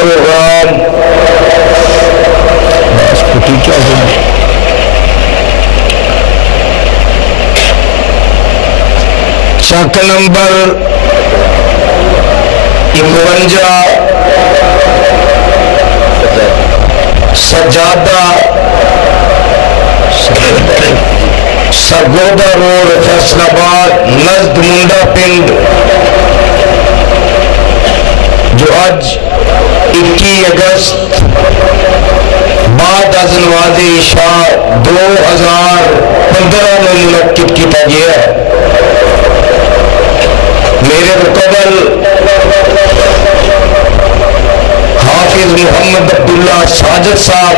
Programme چک number 51 سجادہ Sargodha road Faisal آباد نزد منڈا پنڈ جو آج 21 اگست بعد از نماز عشاء 2015 میں منعقد کیا گیا ہے۔ میرے مقابل حافظ محمد عبداللہ ساجد صاحب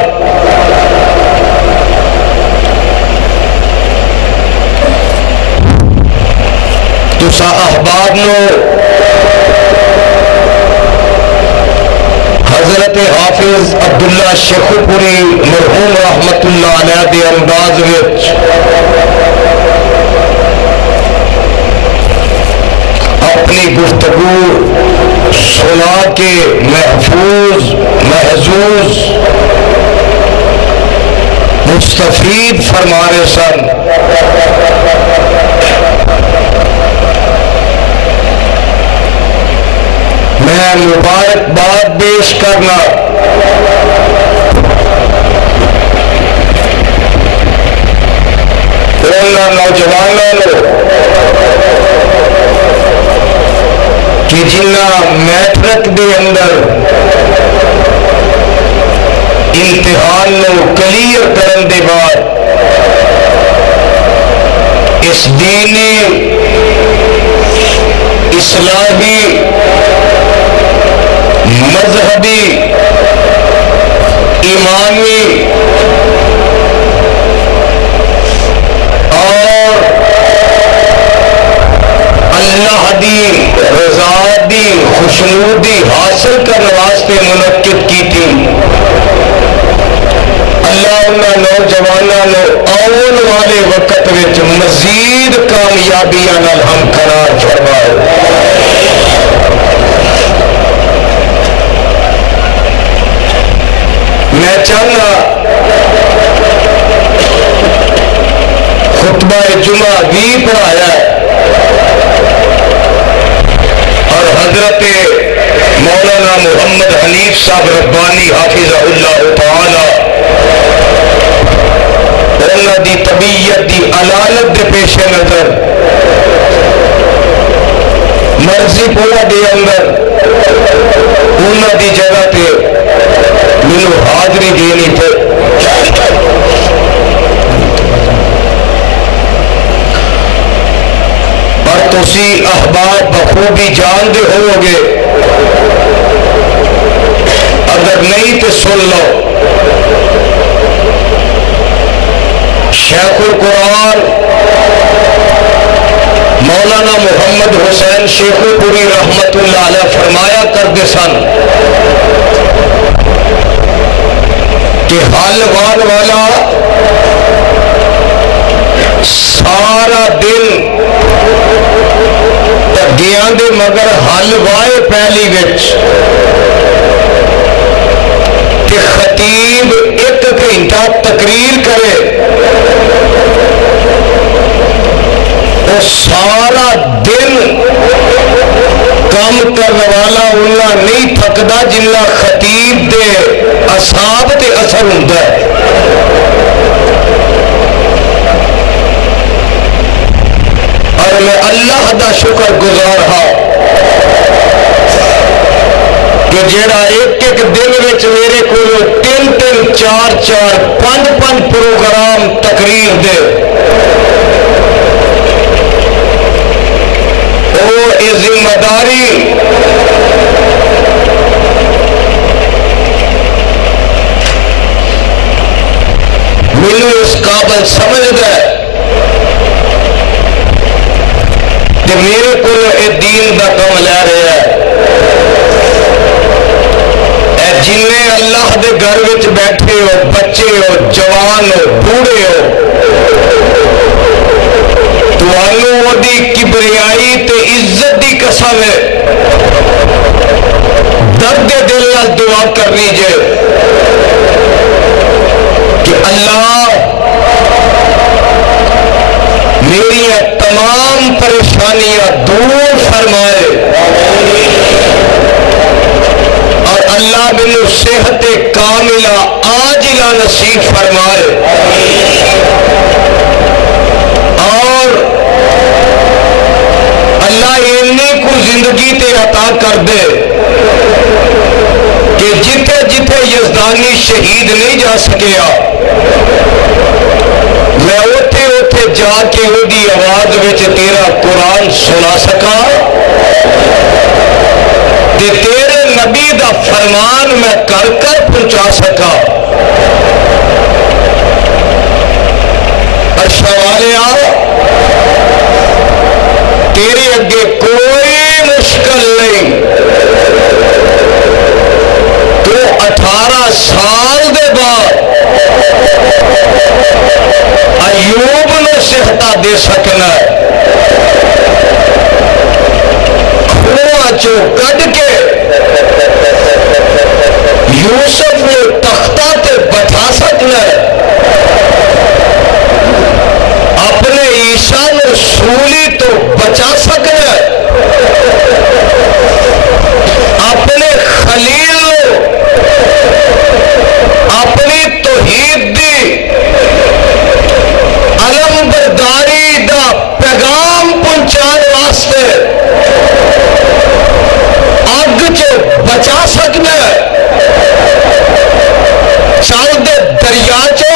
تسا احباب نو حضرت حافظ عبداللہ شیخو پوری مرحوم رحمت اللہ علیہ دے انداز وچ اپنی گفتگو سنا کے محفوظ محظوظ مستفید فرما رہے سن۔ میں مبارکباد پیش کرنا نوجوانوں کہ جنہ میٹرک دے اندر امتحان نو کلیئر کرن دے بعد اس دینی اصلاحی مذہبی ایمانی اور اللہ دی رضا دی خوشنودی حاصل کرنے واسطے منعقد کی تھی۔ اللہ انہاں نوجوانوں نے آن والے وقت وچ مزید کامیابیاں نال ہمکنار فرمائے۔ میں چاہنا خطبہ جمعہ بھی پڑھایا ہے اور حضرت مولانا محمد حنیف صاحب ربانی حافظہ اللہ تعالی انہاں دی طبیعت دی علالت دے پیش نظر مرضی پورا دے اندر انہاں دی جگہ تے مینوں حاضری دینی پہ اور تسی احباب بخوبی جان دے ہو گے، اگر نہیں تو سن لو۔ شیخ القرآن مولانا محمد حسین شیخو پوری رحمت اللہ علیہ فرمایا کرتے سن کہ حل وان والا سارا دن تگیاں دے مگر حل وائے پہلی وچ کہ خطیب 1 گھنٹہ تقریر کرے وہ سارا دن کام کرنے والا انہاں نہیں تھکدا جنہ خطیب دے اصحاب تے اثر ہوندا ہے۔ اور میں اللہ دا شکر گزار ہاں کہ جیڑا ایک دن وچ میرے کو 3 4 5 پروگرام تقریر دے وہ ذمہ داری مینوں اس قابل سمجھدا ہے کہ میرے کو دین دا کم لے رہا ہے۔ اے جننے اللہ دے گھر وچ بیٹھے ہو، بچے ہو، جوان ہو، بوڑھے ہو، تو ਤੁਹਾਨੂੰ ਉਹਦੀ ਕਿਬਰਿਆਈ ਤੇ ਇੱਜ਼ਤ ਦੀ ਕਸਮ ਹੈ, ਦਰਦ ਦਿਲ ਨਾਲ ਦੁਆ ਕਰਨੀ ਜੇ کہ اللہ میری تمام پریشانیاں دور فرمائے اور اللہ مجھے صحت کاملہ عاجلہ نصیب فرمائے اور اللہ اتنی کو زندگی تے عطا کر دے کہ جتھے جتھے یزدانی شہید نہیں جا سکیا میں اوتھے اوتھے جا کے وہی آواز وچ تیرا قرآن سنا سکا تے تیرے نبی دا فرمان میں کر کر پہنچا سکا. عرش والے تیرے اگے کوئی مشکل نہیں. تو 18 سال دے بعد ایوب نے صحتہ دے سکنا کھوہ چو کٹ کے یوسف نے تختہ تے بٹھا سکنا اپنے عیسیٰ نے سولی تو بچا سکنا اپنے خلیل اپنی توحید دی علم برداری دا پیغام پہنچانے واسطے اگ چو بچا سکنا چل دے دریا چو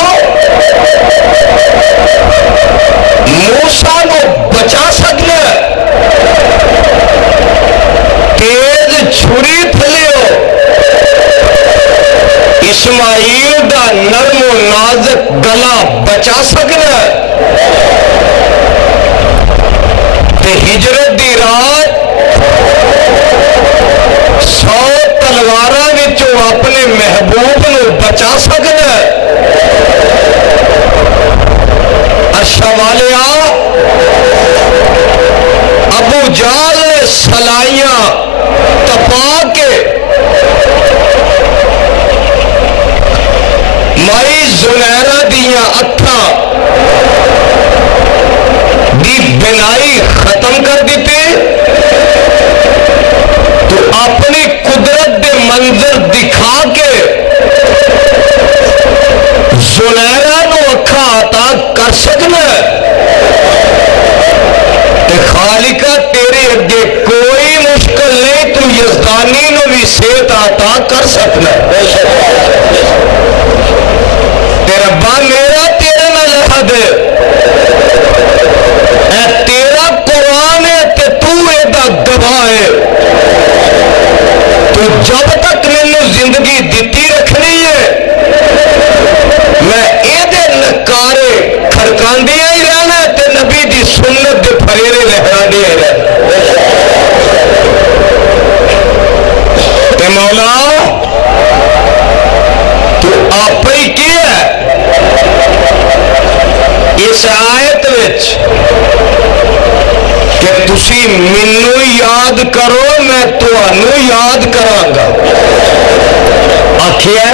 موسیٰ کو بچا سکنا تیز چھری تھلیو اسماعیل دا نرم و نازک گلا بچا سکنا تے ہجرت دی رات 100 تلواراں وچوں اپنے محبوب نو بچا سکنا. عرش والیا ابو جہل نے سلائیاں تپا کے مائی زنیرہ دیاں اکھاں دی بنائی ختم کر دیتے تو اپنی قدرت دے منظر دکھا کے زنیرہ نو اکھاں عطا کر سکنا تے خالقہ تیرے اگے کوئی مشکل نہیں. تو یزدانی نو بھی صحت عطا کر سکنا ربا میرا تیرے نہ لحد ہے اے تیرا قرآن ہے تے تو ایدہ گواہ ہے. تو جب تک میں نے زندگی دیتی رکھنی ہے میں ایدے نکارے کھڑکان دیا ہی رہنا ہے تے نبی دی سنت دے پھریرے لہران دیا ہی رہنا تے مولا تو آپ ہی کیا ہے اس آیت وچ کہ تسی منو یاد کرو میں تانوں یاد کراں گا. آکھیا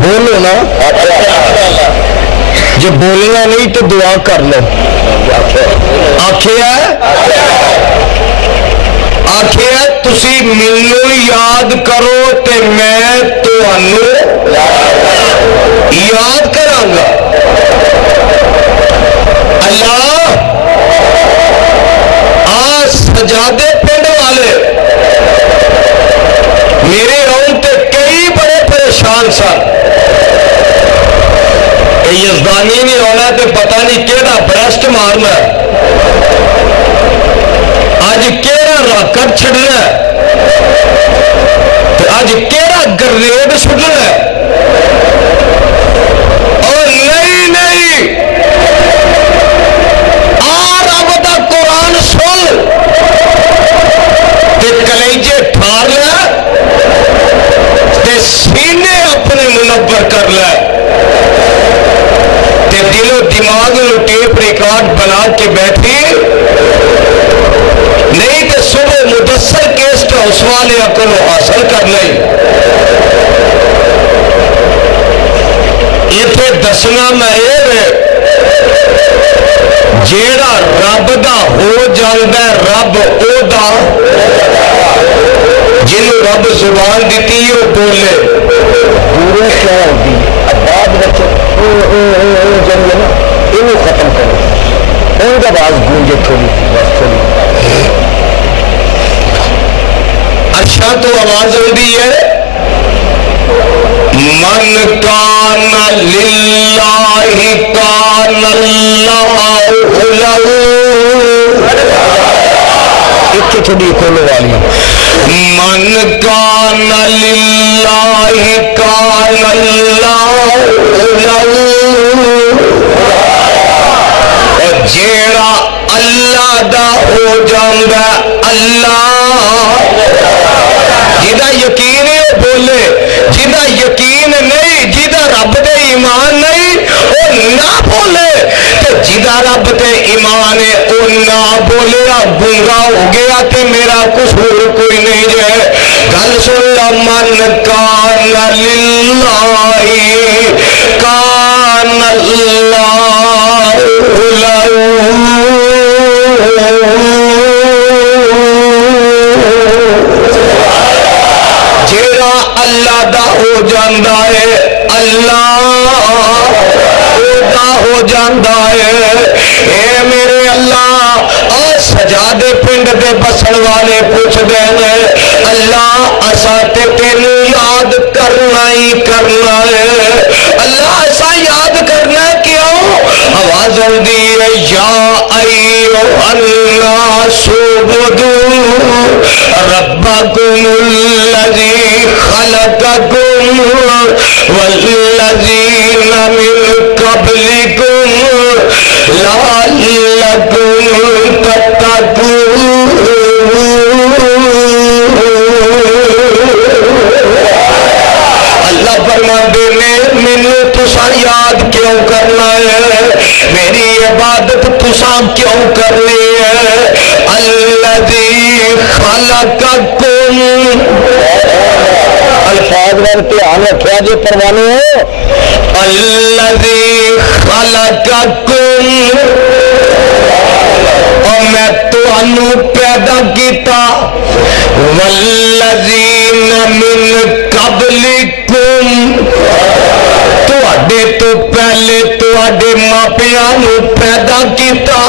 بولو نا جو بولنا نہیں تو دعا کر لو. آکھیا تسی منو یاد کرو تے میں تانوں یاد کراں گا. اللہ سجادے پنڈ والے میرے روم تے کئی بڑے پریشان سن. یزدانی نہیں ہونا تے پتہ نہیں کیڑا برسٹ مارنا اج کیڑا راکٹ چھڑنا تے اج کیڑا گریڈ سٹنا اور نہیں رب دا قرآن سن تے کلیجے ٹھار لے تے سینے اپنے منور کر لے تے دل و دماغ نو ٹیپ نہیں ریکارڈ بنا کے بیٹھی نہیں تو صبح مدثر کیسٹ ہاؤس والے کو حاصل کر لیں اتنے دسنا میں یہ جیڑا رب دا ہو جاندہ رب او دا جنہوں رب زبان دیتی ہے وہ بولے دوروں کیا ہوگی بعد بچے جنگے نا انہوں ختم کرو ان کا باز گونجے تھوڑی بس تھوڑی اچھا تو آواز ہوتی ہے من کان للہ کان اللہ لہو ایک تھوڑی کھولو والیاں من کان للہ کان اللہ لہو اور جیڑا اللہ دا ہو جاندہ اللہ جیدہ یقین ہے وہ بولے جیدہ یقین نہیں جیدہ رب دے ایمان نہیں وہ نہ بولے تو جیدہ رب دے ایمان ہے وہ نہ بولے گنگا ہو گیا کہ میرا قصور کوئی نہیں ہے گل سن من کان للہ کان اللہ لہو جیڑا اللہ دا ہو جاندہ ہے اللہ دا ہو جاندہ ہے اے میرے اللہ سجادے پنڈ دے بسن والے پوچھ دیں اللہ اسا تے تینوں یاد کرنا ہی کرنا ہے اللہ ایسا یاد کرنا کیوں آواز ہوندی ہے یا ایھا الناس اعبدوا ربکم الذی خلقکم والذین من قبلکم لعلکم تتقون اللہ فرماندے نے مینوں تساں یاد کیوں کرنا ہے میری عبادت تساں کیوں کرنی ہے الذی خلقکم الفاظ میں دھیان رکھیا جی پروانے ہو الذی خلقکم اور میں تانوں پیدا کیتا والذین من قبلکم تواڈے تو پہلے تواڈے ماپیاں نوں پیدا کیتا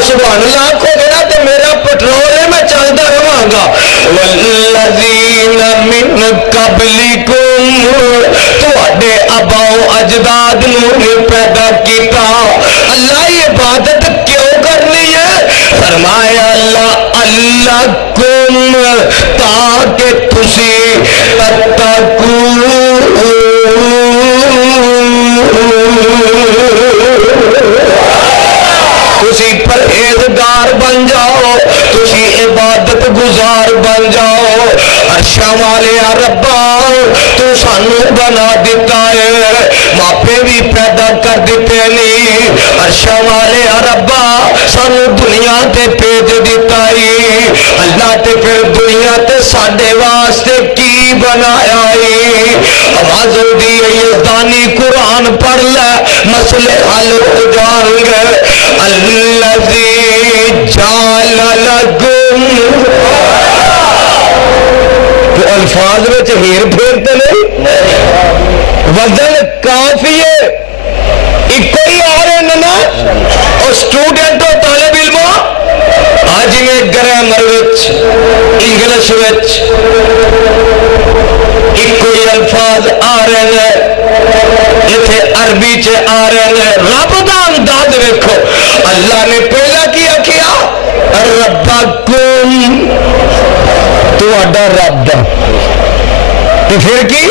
سبحان اللہ کو گیا تو میرا پٹرول ہے میں چلتا رہاں گا والذین من قبلکم تواڈے آباؤ اجداد نوں پیدا کیتا اللہ یہ عبادت کیوں کرنی ہے فرمایا اللہ کم تاکہ تسی تتقون تسی پرہیزگار بن جاؤ تسی عبادت گزار بن جاؤ عرشاں والے ربا تو سانو بنا دیتا ہے ماپے بھی پیدا کر دیتے نہیں عرشاں والے ربا سانو دنیا تے بھیج دیتا ہے اللہ تے پھر دنیا تے ساڈے واسطے کی بنایا ہے آواز ہوندی ہے یزدانی قرآن پڑھ لے مسئلے حل ہو جائیں گے الذی جعل لکم تو الفاظ میں ہیر پھیرتے نہیں وزن کافی ہے ایک ہی آ رہے نا اور سٹوڈنٹ اور طالب علم آج میں گرامر وچ انگلش وچ ایک کوئی الفاظ آ رہے ہیں اتنے عربی چ آ رہے ہیں رب دا انداز دیکھو اللہ نے پہلا کیا ربکم تہاڈا رب تو پھر کی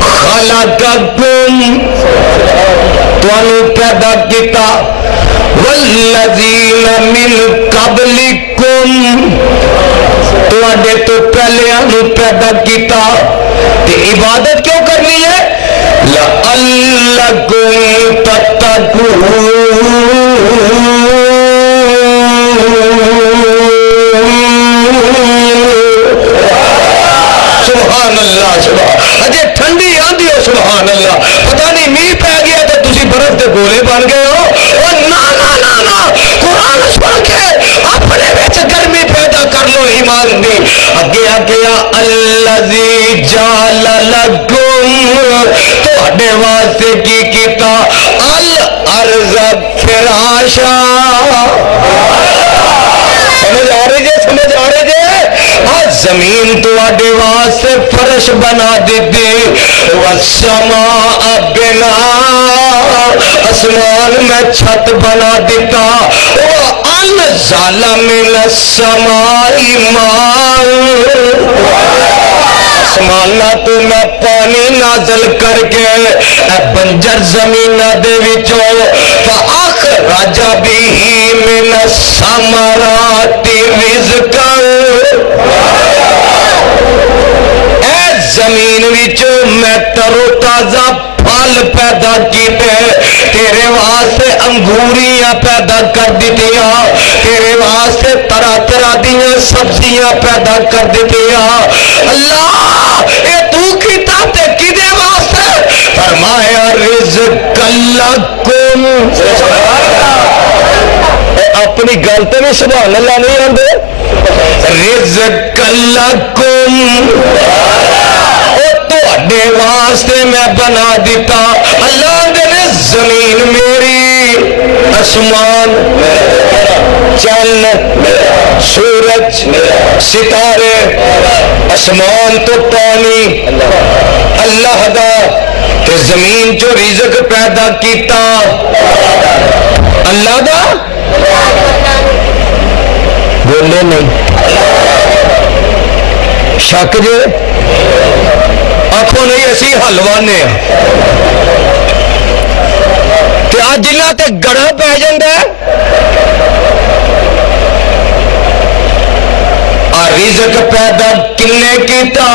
خلقکم تانوں پیدا کیتا والذین من قبلکم تواڈے تو پہلیاں نوں پیدا کیتا تے عبادت کیوں کرنی ہے؟ لعلکم تتقون، سبحان اللہ، سبحان اجے ٹھنڈی آندی ہو سبحان اللہ، پتہ نہیں میہ پی گیا تو تسی برف دے گولے بن گئے ہو، نا نا نا نا، قرآن سن کے اپنے وچ گرمی پیدا کر لو ایمان دی۔ اگے آگیا الذی جعل لکم، تواڈے واسطے کی کیتا الارض فراشا، سمجھ آ رہی جے، سمجھ آ رہی جے، زمین تواڈے واسطے فرش بنا دیتی، والسماء بنا، آسمان میں چھت بنا دیتا، وانزل من السماء ماء، آسمان تو میں پانی نازل کر کے اے بنجر زمین دے وچوں فاخرج به من الثمرات رزقا، اے زمین وچوں میں ترو تازہ پھل پیدا کیتے، تیرے واسطے انگوریاں پیدا کر دیتیاں، تیرے واسطے طرح طرح دیاں سبزیاں پیدا کر دیتیاں۔ اللہ اے تو کیتا تے کدے واسطے؟ فرمایا رزق لکم، اپنی گل تے بھی سبحان اللہ نہیں آندے، رزق لکم، تواڈے واسطے میں بنا دیتا۔ اللہ دے نے زمین میری، آسمان، چند، سورج، ستارے، آسمان تو پانی اللہ دا، کہ زمین جو رزق پیدا کیتا اللہ دا، بولے نہیں شک جے، آنکھوں نہیں اسی حلوانے ہیں کہ آج جنہ تے گڑھا پہ جاندہ ہے، رزق پیدا کنے کیتا،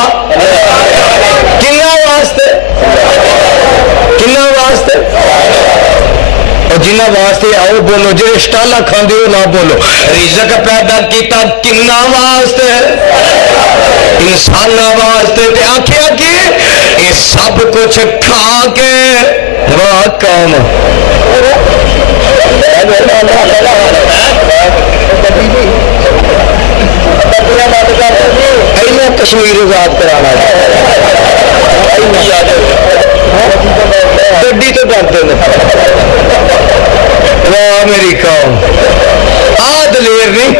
کنہ واسطے، کنہ واسطے، اور جنہ واسطے آؤ بولو، جو اشتالہ کھاندے ہو نہ بولو، رزق پیدا کیتا کنہ واسطے، انسان واسطے، تے آنکھیں آگے یہ سب کچھ کھا کے واہ کام اینا کشمیر آزاد کرانا گڈی تو ڈرتے ہیں، واہ میری قوم آ دلیر نہیں،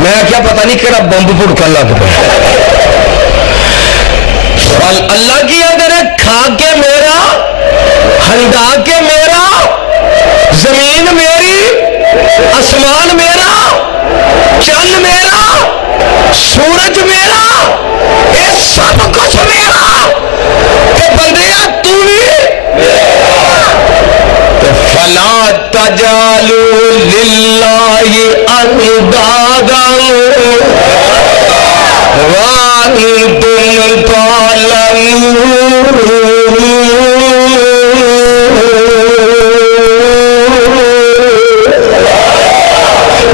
میں کیا پتہ نہیں کہڑا بمب پھڑکن لگ پہ، اللہ کی اندر کھا کے میرا، ہنڈا کے میرا، زمین میری، آسمان میرا، چند میرا، سورج میرا، یہ سب کچھ میرا، کہ بندیا تو بھی فلا تجعلوا للہ اندادا وانتم تعلمون،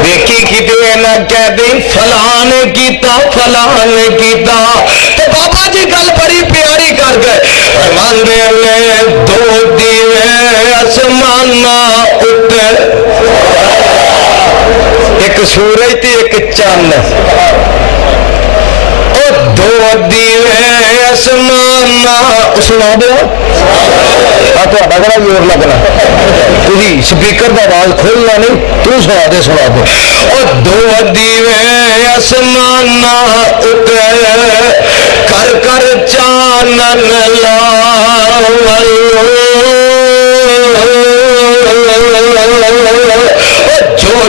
دیکھی کتنے نہ کہہ دیں فلاں نے کیتا فلاں نے کیتا، تو بابا جی گل بڑی پیاری کر گئے، فرماندے نے دو دیوے آسمانہ اٹھے، ایک سورج تھی ایک چاند، اور دو دیوے آسمانہ، سنا دو تو بڑا زور لگنا، تھی سپیکر کا آواز کھولنا نہیں، تو سنا دے اور دو دیوے آسمان اٹھے کر کر چانن لاول،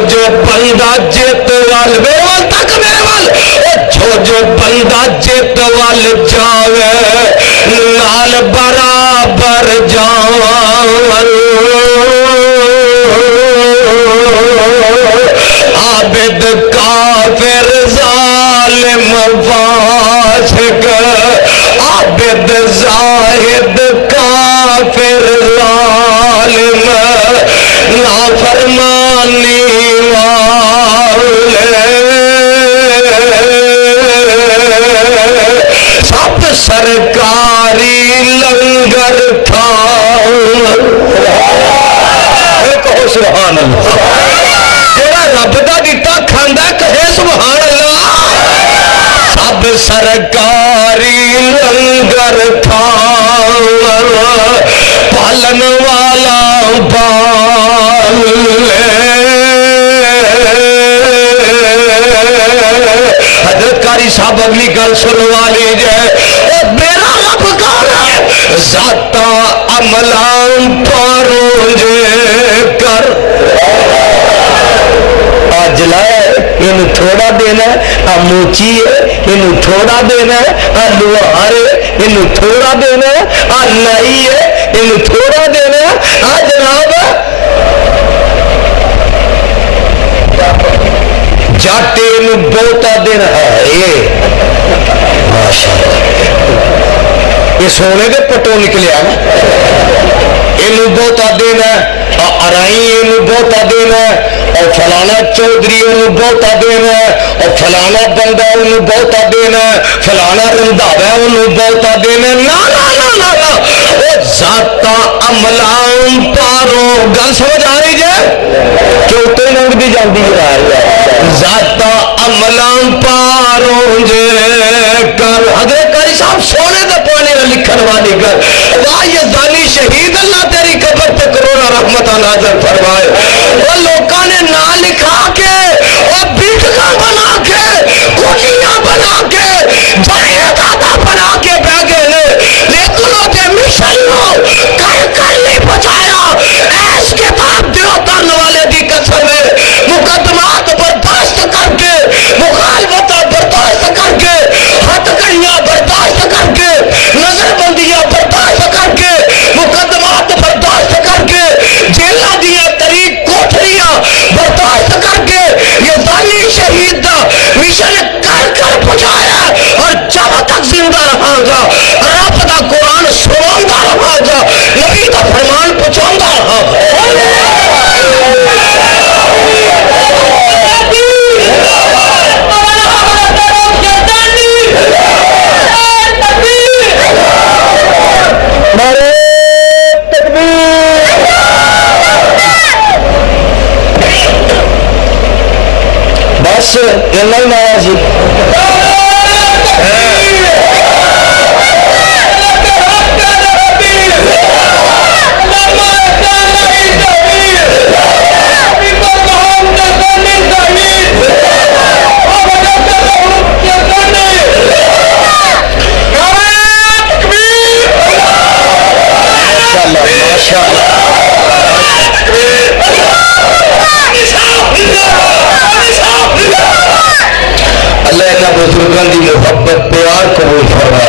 جو بندہ جیت وال میرے وال تک میرے وال، جو بندہ جیت وال جاوے نال برابر جاول، عابد کافر سرکاری لنگر کھان پالن والا پال حضرت قاری صاحب اگلی گل سنوا لیجئے میرا رب کون ہے ذاتا عملان پاروں جے کر آج لائے انہوں تھوڑا دینا ہے موچی ہے انہوں تھوڑا دینا ہے لوہار ہے انہوں تھوڑا دینا ہے نائی ہے انہوں تھوڑا دینا ہے جناب جاتے انہوں بوتا دینا ہے ماشاءاللہ یہ سونے دے پٹو نکلے نا انہوں بوتا دینا ہے ارائی انہوں بوتا دینا ہے اور فلانا چودھری انہوں بہتا دینا ہے اور فلانا بندہ انہوں بہتا دینا ہے فلانا رنداوہ انہوں بہتا دینا ہے نا نا نا نا نا وہ ذاتا عملان پاروں گل سمجھ آ رہی جائے کہ اتنے ننگ دی جاندی ہے ذاتا عملان پاروں جے کر حضرت قاری صاحب سونے دے پانے لکھن والی گر واہ یہ زانی شہید اللہ تیری قبر پہ کروڑا رحمتہ نازل فرمائے وہ لوکاں نے نہ لکھا کے اور بیٹھگاں بنا کے کوٹیاں بنا کے بڑے دادا بنا کے بیگے لے لیکن ہوتے مشن ہو کر نہیں بچایا ایس کے باپ دیو ترن والے دی قسم ہے مقدمات برداشت کر کے مخالفت برداشت کر کے ہتھ کڑیاں برداشت کر کے نظر بندیاں برداشت کر کے مقدمات برداشت کر کے جیلہ دیا طریق کوٹریاں برداشت کر کے یہ ظالی شہید دا مشن کر پہنچایا اور جب تک زندہ رہا گا رب دا قرآن سنواندا رہا گا نبی دا فرمان پہنچاوندا رہا گا بس اتنا ہی نایا جی اللہ انہاں بزرگاں دی محبت پیار قبول فرما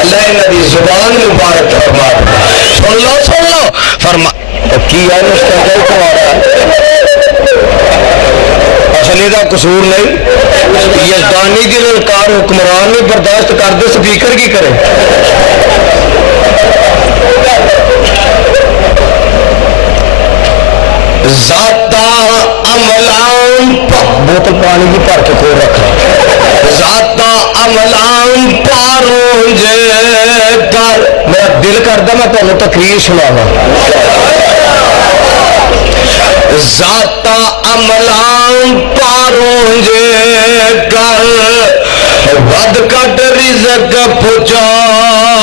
اللہ انہاں دی زبان مبارک فرما سن لو فرما کی ہے مستقل تمہارا اصلی دا قصور نہیں یزدانی دی للکار حکمران میں برداشت کر دے سپیکر کی کرے ذاتا عملان بوتل پانی کی بھر کے کھول رکھا ذاتا عملان پاروں جے کر میرا دل کردا میں تمہیں تقریر سناواں ذاتا عملان پاروں جے کر ود کٹ رزق پہنچاندا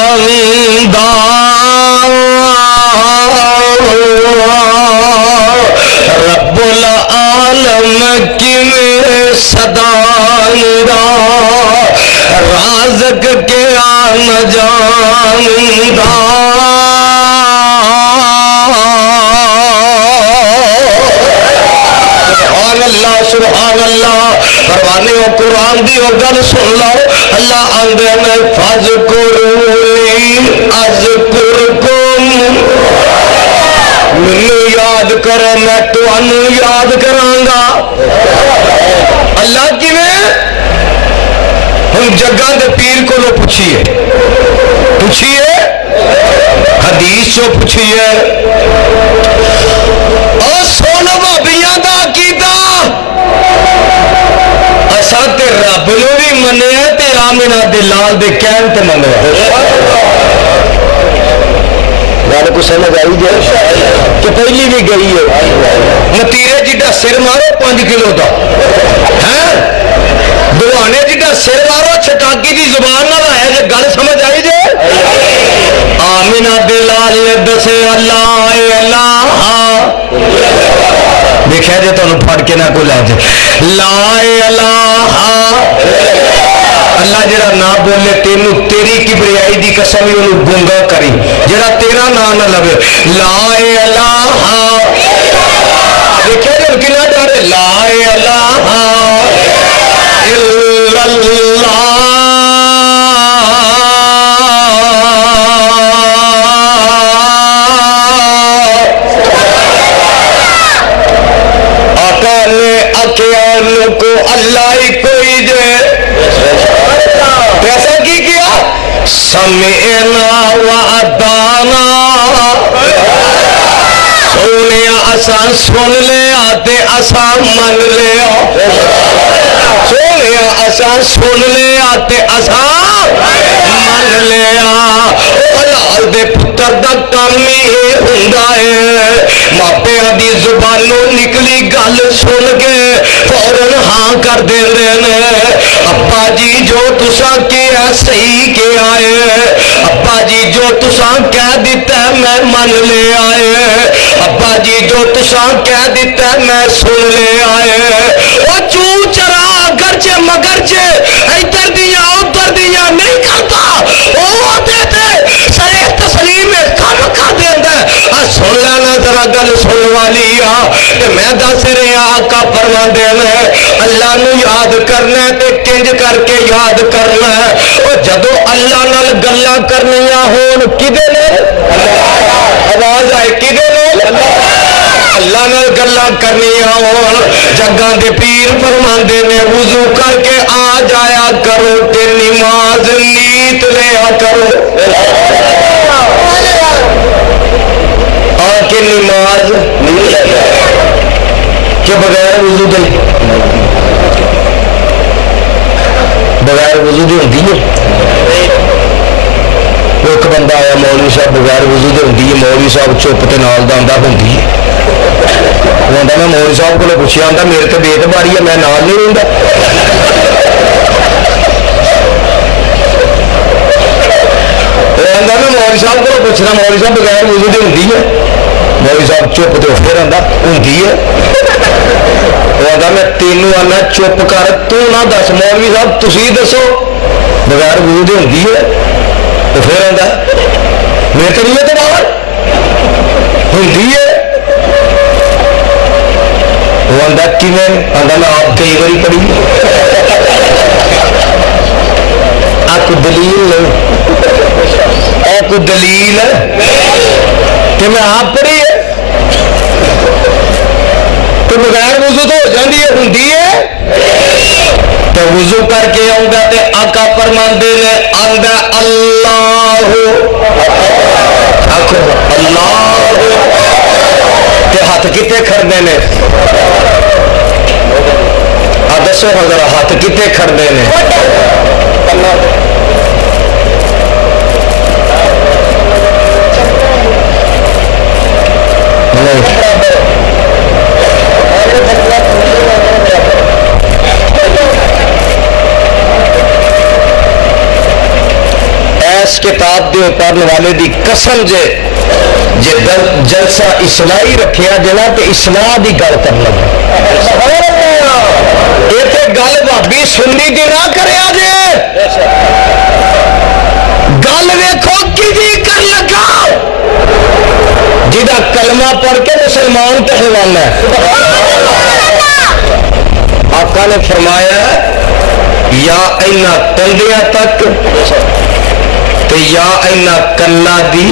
رب العالم کی میں صداندہ رازق کے آن جاندہ سبحان اللہ فرمانے ہو قرآن دی ہو گل سن لو اللہ آندے میں فاذکرونی اذکرکم منو یاد کرو میں تانوں یاد کرانگا اللہ کی میں ہم جگہ دے پیر کو لو پوچھئے حدیث چو پوچھئے او سونو بابیاں دا عقیدہ اساں تے رب نو بھی منیا تے آمنہ دے لال دے کہن تے منیا گل کو سمجھ آئی جائے کہ پہلی بھی گئی ہے نتیرے جیڈا سر مارو 5 کلو دا دوہانے جیڈا سر مارو چھٹا دی زبان نہ آیا جے گل سمجھ آئی جے آمینہ دلال نے دسے اللہ اے اللہ دیکھا جے تو پڑھ کے نہ کو لے جے لا اے اللہ اللہ جڑا نہ بولے تینوں تیری کبریائی دی قسم ہی انہوں گنگا کری جڑا تیرا نام نہ لگے لا اے اللہ دیکھا جے ان کی نہ ڈارے لا اے اللہ الا اللہ آقا نے اکیان کو اللہ ہی کوئی جے ایسا کی کیا سمعنا وعدانا سونے آسان سن لیا تے آسان من لیا سونے آسان سن لیا تے آسان من لیا لال دے پتر دا کام ہی ہوندا ہے ماپیاں دی زبانوں نکلی گل سن کے فوراً ہاں کر دیندے نے ابا جی جو تساں کیا صحیح کیا ہے ابا جی جو تساں کہہ دیتا ہے میں من لے آئے ابا جی جو تساں کہہ دیتا ہے میں سن لے آئے وہ چو چرا گرچے مگرچے ادھر دیا ادھر دیا نہیں کرتا وہ دیتے سرے تسلیم کم کر دیندہ ہے سن لینا ذرا گل سن والی کہ میں دس رہا آقا فرما دینا اللہ نو یاد کرنا ہے تے کنج کر کے یاد کرنا ہے اور جدو اللہ نال گلاں کرنیاں ہون کدے نے آواز آئے کدے نے اللہ نال گلاں کرنیاں ہون جگاں دے پیر فرما دینے وضو کر کے آ جایا کرو تے نماز نیت لیا کرو آکے نماز کہ بغیر وضو دے بغیر وضو دے ہوندی ہے ایک بندہ آیا مولوی صاحب بغیر وضو دے ہوندی ہے مولوی صاحب چپ تے نال دا آندا ہوندی ہے وہ آندا میں مولوی صاحب کو پوچھیا آندا میرے تے بیت باری ہے میں نال نہیں ہوندا آندا میں مولوی صاحب کو پوچھنا مولوی صاحب بغیر وضو دے ہوندی ہے مولوی صاحب چپ تے پھر آندا ہوندی ہے وہ آندا میں تینوں آنا چپ کر تو نہ دس مولوی صاحب تسی دسو بغیر وضو دے ہوندی ہے تو پھر آندا میرے تے نہیں تو باہر ہوندی ہے وہ آندا کیویں آندا میں آپ کئی باری پڑھی آپ کو دلیل نہیں آپ کو دلیل ہے کہ میں آپ پڑھی ہے تو بغیر وضو تو ہو جاندی ہے ہوندی ہے تو وضو کر کے آؤں گا تے آقا فرماندے نے آندا اللہ آکھو اللہ تے ہاتھ کتے کھڑنے نے دسو ذرا ہاتھ کتے کھڑنے نے اس کتاب دے پڑھنے والے دی قسم جے جلسہ اصلاحی رکھیا جنا تے اصلاح دی گل کر لگا یہ تے گل بھابی سنی دی نہ کریا جے گل ویکھو کدی کر لگا جدا کلمہ پڑھ کے مسلمان کہلوانا ہے آقا نے فرمایا یا اینا تندیاں تک تے یا اینا کلا دی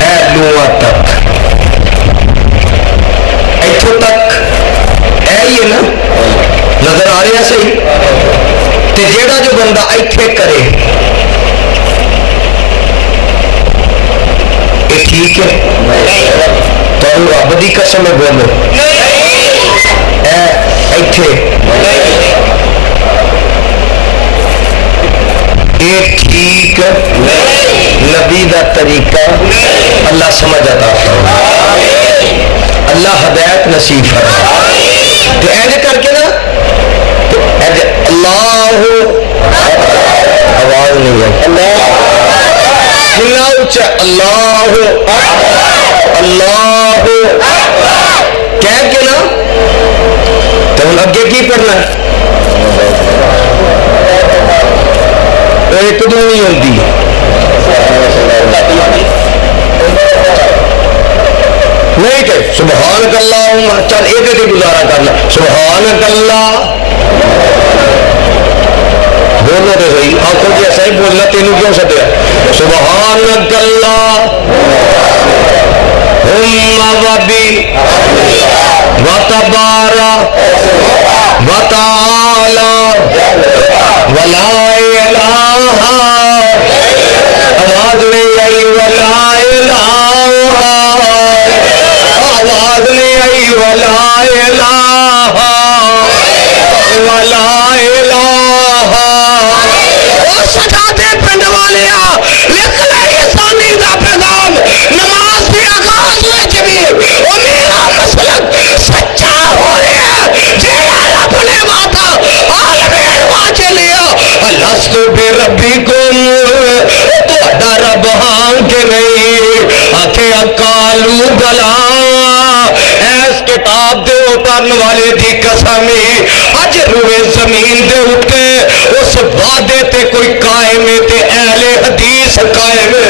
اے لوہاں تک ایتھوں تک اے ہی ہے نا نظر آ رہا صحیح تے جیڑا جو بندہ ایتھے کرے یہ ٹھیک ہے تو رب دی قسم ہے بولو اے ایتھے یہ ٹھیک نبی دا طریقہ اللہ سمجھ عطا فرمائے اللہ ہدایت نصیب فرمائے تو ایسے کر کے نا اللہ اللہ اللہ کہہ کے نا تو ہوں اگے کی پڑھنا ہے؟ ایک دو نہیں ہوتی نہیں کہ سبحانک اللہ چل یہ گزارا کرنا سبحانک اللہ بولو تو صحیح آخو جی ایسا ہی بولنا تینوں کیوں سدیا سبحانک اللہ وبی وتبارک وتعالی ولا الہ آواز نہیں آئی ولا الہ آواز نہیں آئی ولا الہ ولا الہ سجا دے پنڈ والے لکھ لے ثانی دا پیغام نماز کے آغاز میں جبھی وہ میرا مسلک سچا ہو رہا ہے جیڑا رب نے وعدہ عالم ارواح چ لیا لست بربکم تہاڈا رب ہاں کہ نہیں آکھے اکالو بلا ایس کتاب دے اتارن والے دی قسمی اج روئے زمین دے اٹھے اس وعدے تے کوئی قائم ہے تے اہل حدیث قائم ہے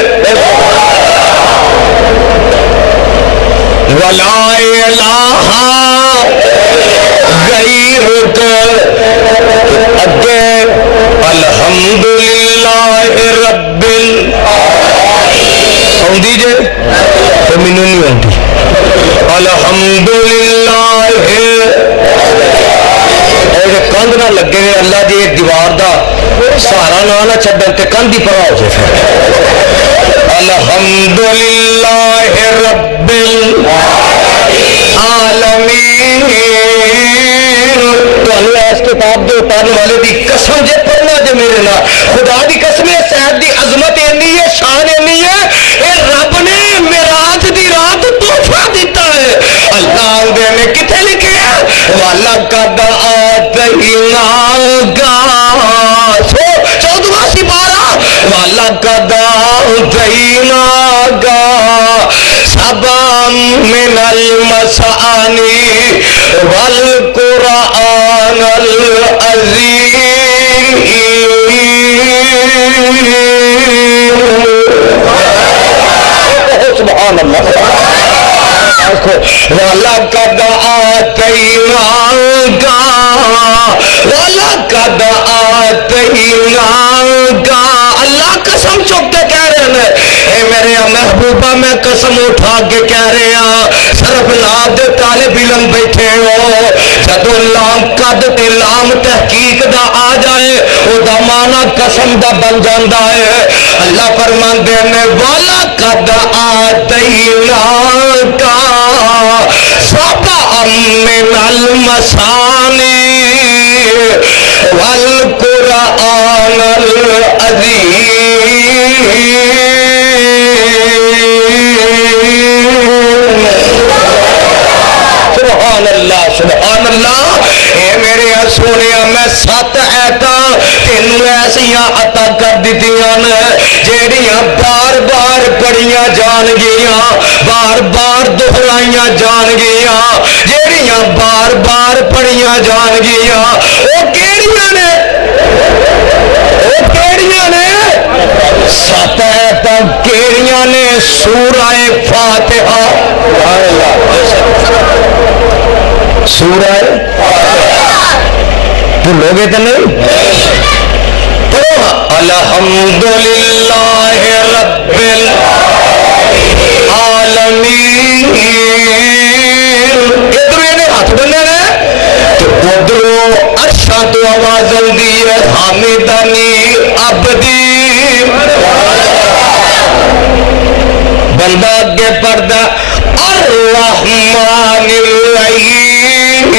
ولا الہ غیرک اگے الحمدللہ رب آؤندی جے تو مینوں نہیں آؤندی الحمدللہ کندھ نہ لگے اللہ دی دیوار دا سہارا نہ چھڈن تے کندھ ہی پرا ہو جائے پھر الحمدللہ رب العالمین تانوں اس کتاب دے اتارن والے دی قسم جے پڑھنا جے میرے نال خدا دی قسم ہے صاحب دی عظمت اینی ہے شان اینی ہے اے رب نے معراج دی رات تحفہ دیتا ہے اللہ نے کتنے لکھے ہے وَلَقَدْ آتَيْنَاكَ سو 14واں سپارہ وَلَقَدْ آتَيْنَاكَ سَبْعًا مِنَ الْمَثَانِي وَالْقُرْآنَ الْعَظِيمَ سبحان اللہ وَلَقَدْ آتَيْنَاكَ وَلَقَدْ آتَيْنَاكَ اللہ قسم چکتے کہہ رہے ہیں اے میرے محبوبہ میں قسم اٹھا کے کہہ رہے ہیں صرف لام دے طالب علم بیٹھے ہو جدو لام قد تے لام تحقیق دا آ جائے او دا معنی قسم دا بن جاندا ہے اللہ فرماندے نے وَلَقَدْ آتَيْنَاكَ سَبْعًا مِنَ الْمَثَانِي وَالْقُرْآنَ الْعَظِيمَ سبحان اللہ سبحان اللہ اے میرے سونے میں 7 آیتاں تینوں ایسیاں عطا کر دتیاں نے جیڑیاں بار بار پڑھیاں جان گیاں بار بار دہرائیاں جان گیاں جیڑیاں بار بار پڑھیاں جان گیاں او کیڑیاں نے 7 آیتاں کیڑیاں نے سورہ فاتحہ سورہ بھولو گے تو نہیں پڑھو الحمدللہ رب العالمین ادھر نے ہاتھ بننے نے تو ادھروں اچھا تو آواز دی ہے حامدانی عبدی بندہ اگے پڑھدا الرحمن الرحیم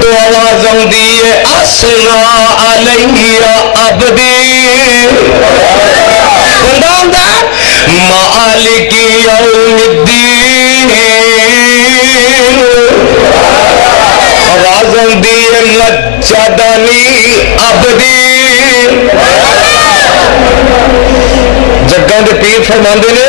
تو آواز آندی ہے اسنا علیہ عبدی بندہ آندا مالک یوم الدین آواز آندی ہے مجدنی عبدی ਅੱਗਾਂ ਦੇ ਪੀਰ ਫਰਮਾਉਂਦੇ ਨੇ